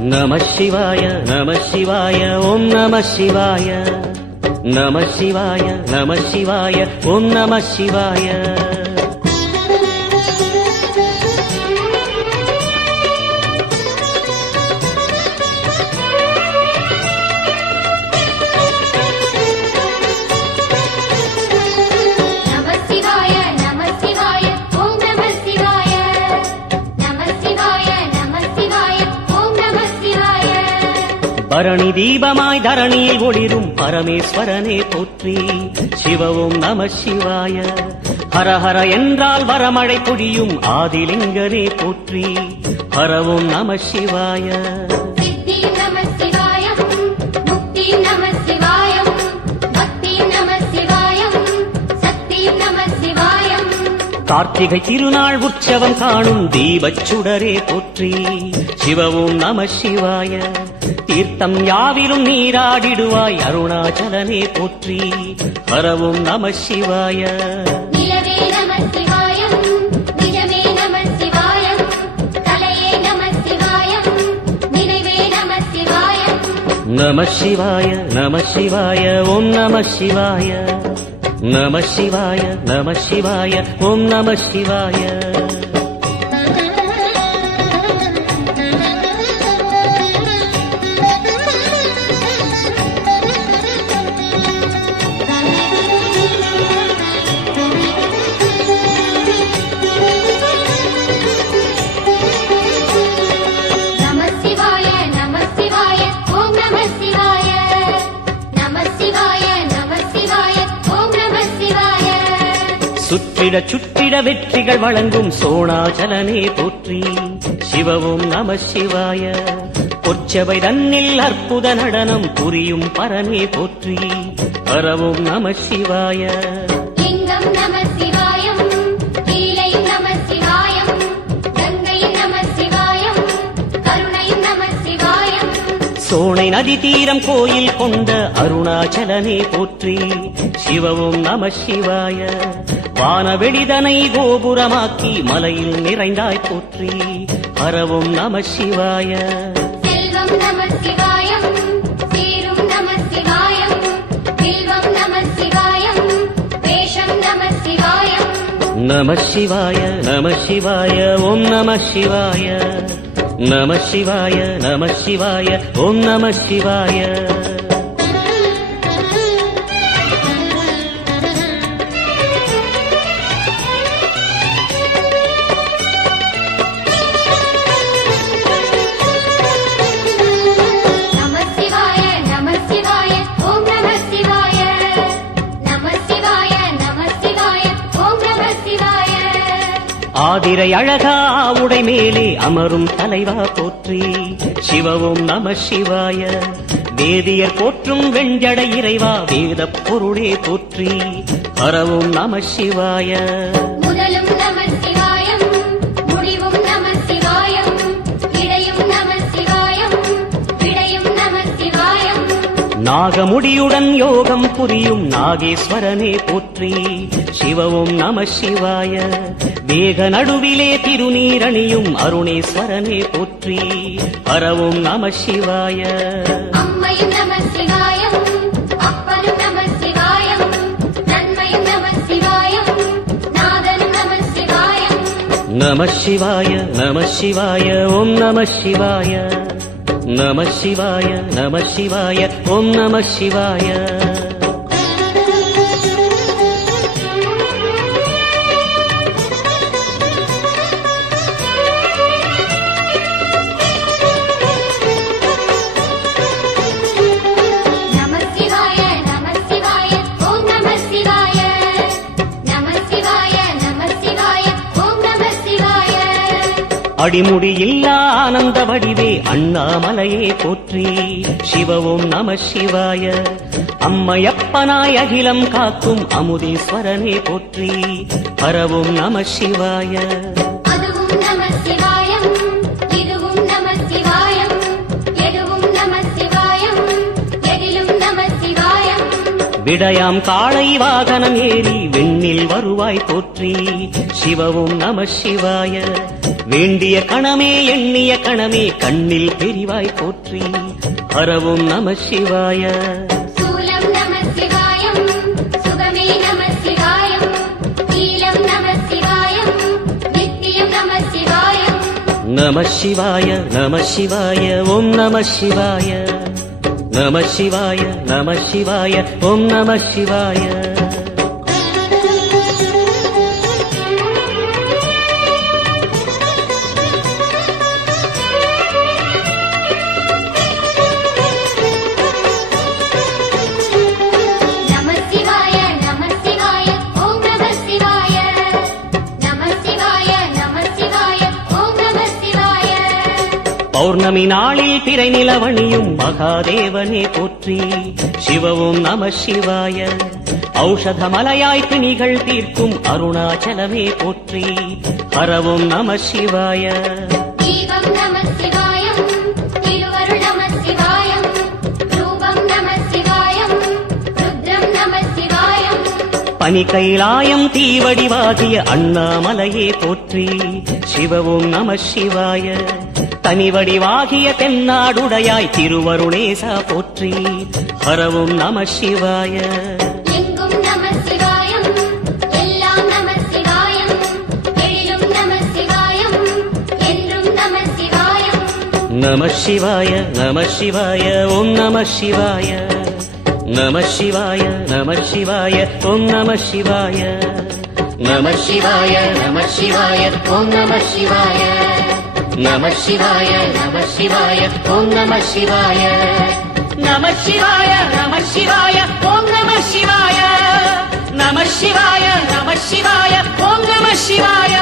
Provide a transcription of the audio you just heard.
நம சிவாய நம சிவாய ஓம் நம சிவாய நம சிவாய நம சிவாய ஓம் நம சிவாய. பரணி தீபமாய் தரணியில் ஒளிரும் பரமேஸ்வரனே போற்றி. சிவவும் நம சிவாய. ஹரஹர என்றால் வரமழை பொழியும் ஆதிலிங்கனே போற்றி. ஹரவும் நம சிவாய. கார்த்திகை திருநாள் உற்சவம் காணும் தீபச் சுடரே போற்றி. சிவவும் நம சிவாய. தீர்த்தம் யாவிலும் நீராடிடுவாய் அருணாச்சலனே போற்றி. ஹரவும் நம சிவாய. நம சிவாய நம சிவாய ஓம் நம சிவாய. நம சிவாய நம சிவாய ஓம் நம சிவாய. சுற்றிட சுற்றிட வெற்றிகள் வழங்கும் சோணாச்சலனே போற்றி. சிவவும் நம சிவாய. பொற்சபை தன்னில் அற்புத நடனம் புரியும் பரனே போற்றி. ஹரவும் நம சிவாய. சோனை நதி தீரம் கோயில் கொண்ட அருணாச்சலனே போற்றி. சிவவும் நம சிவாய. வானவெளிதனை கோபுரமாக்கி மலையில் நிறைந்தாய் போற்றி. ஹரவும் நம சிவாய. நம சிவாய நம சிவாய ஓம் நம சிவாய. நம சிவாய நம சிவாய ஓம் நம சிவாய. ஆதிரை அழகா உடை மேலே அமரும் தலைவா போற்றி. சிவவும் நம சிவாய. வேதியர் போற்றும் வெஞ்சடை இறைவா வேதப் பொருளே போற்றி. ஹரவும் நம சிவாய. நாகமுடியுடன் யோகம் புரியும் நாகேஸ்வரனே போற்றி. சிவவும் நம சிவாய. வேக நடுவிலே திருநீரணியும் அருணேஸ்வரனே போற்றி. ஹரவும் நம சிவாய. நம சிவாய நம சிவாய ஓம் நம சிவாய. நம சிவாய நம சிவாய ஓம் நம சிவாய. அடிமுடியில்லா ஆனந்த வடிவே அண்ணாமலையே போற்றி. சிவவும் நம சிவாய. அம்மையப்பனாய் அகிலம் காக்கும் அமுதீஸ்வரனே போற்றி. ஹரவும் நம சிவாய. விடயாம் காளை வாகனம் ஏறி வெண்ணில் வருவாய் போற்றி. சிவவும் நம சிவாய. வேண்டிய கணமே எண்ணிய கணமே கண்ணில் தெரிவாய் போற்றி ஹரவும் நம சிவாய. சூலம் நம சிவாயம் சுகமே நம சிவாயம் நீலம் நம சிவாயம் நித்தியம் நம சிவாயம். நம சிவாய நம சிவாய ஓம் நம சிவாய. நம சிவாய நம சிவாய ஓம் நம சிவாய. நம சிவாய நம சிவாய ஓம் நம சிவாய. நம சிவாய நம சிவாய ஓம் நம சிவாய. பௌர்ணமி நாளில் பிறை நிலவணியும் மகாதேவனே போற்றி சிவவும் நம சிவாய. ஔஷத மலையாய் பிணிகள் தீர்க்கும் அருணாச்சலமே போற்றி ஹரவும் நம சிவாய. தீபம் நம சிவாயம் திருவருள் நம சிவாயம் ரூபம் நம சிவாயம் ருத்ரம் நம சிவாயம். பனி கைலாயம் தீவடிவாகிய அண்ணாமலையே போற்றி சிவவும் நம சிவாய. தனிவடிவாகிய தென்னாடுடையாய் திருவருணேசா போற்றி ஹரவும் நம சிவாய. எங்கும் நம சிவாயம் எல்லாம் நம சிவாயம் எழிலும் நம சிவாயம் என்றும் நம சிவாயம். நம சிவாய நம சிவாய ஓம் நம சிவாய. நம சிவாய நம சிவாய ஓம் நம சிவாய. நம சிவாய நம சிவாய ஓம் நம சிவாய. நம சிவாய நம சிவாய ஓம் நம சிவாய. நம சிவாய நம சிவாய ஓம் நம சிவாய. நம சிவாய நம சிவாய ஓம் நம சிவாய.